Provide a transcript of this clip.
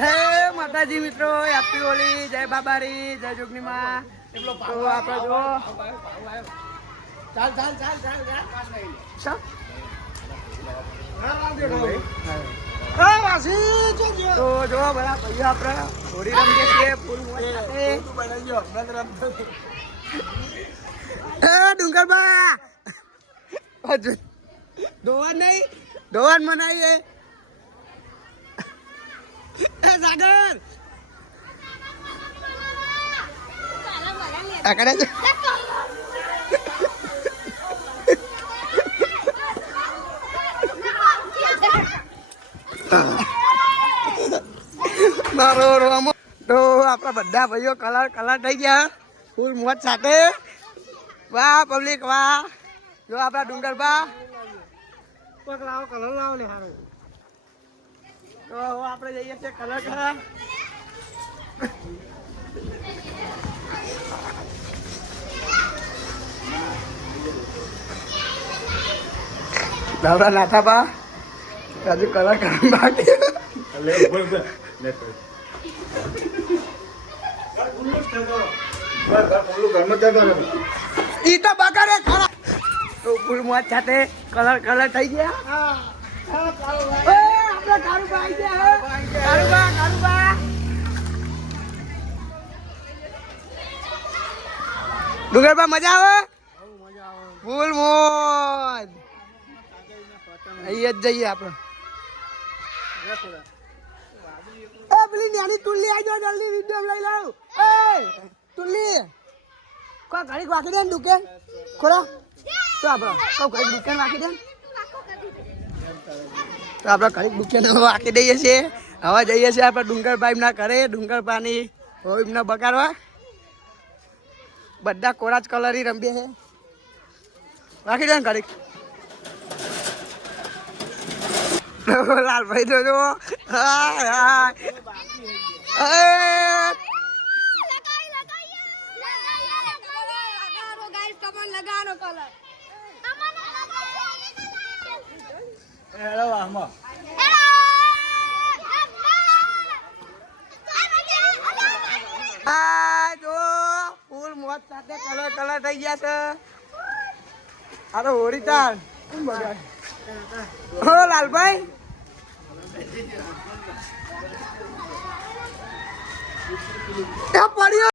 જય માતાજી મિત્રો, હેપી હોલી, જય બાબારી, જય જોગની માં. તો આપણે જો ચાલ ચાલ ચાલ ચાલ તો જો બધા ભાઈઓ આપણે હોળી રમીએ છીએ ફૂલ ડુંગરબા ધોવાન નહીં ધોવાન મનાવીએ સાગર આકડે છે મારો રોમો તો આપણા બધા ભાઈઓ કલર થઈ ગયા ફૂલ મોજ સાથે. વાહ પબ્લિક વાહ. જો આપણા ડુંગરબા પગ લાવો કલર લાવો ને સારું. તો આપણે જઈએ છીએ કલર કરવા. દાવડા નાથા બા હજુ કલર કરવા બાકી. ઈ તો બગાડે ખરા. તો ફૂલ મોજ સાથે કલર થઈ ગયા. આપણે કારુબા આવી ગયા. કારુબા ડુંગરબા મજા આવે ફૂલ મોજ. અહીંયા જ જઈએ આપણે. પેલી નાની તુલ્લી આવી જાઓ જલ્દી વિડીયો લઈ લઉં. તુલ્લી કોઈ ઘડીક વાંકી દે ને દુકાન ખોરા તો આપણે કોઈ ઘડીક દુકાન વાંકી દે તો આપણે ઘડીક દુકાન વાંકી દઈએ છીએ. હવે જઈએ છીએ આપણે ડુંગરભાઈ ના ઘરે. ડુંગરભાની એમને બગાડવા બધા કોરા જ કલરી રમીએ છે. વાંકી દે ને ઘડીક. લાલભાઈ તો જો ફૂલ મોજ સાથે કલર થઈ ગયા છે. અરે હોળી તાર હો લાલભાઈ પડ્યો.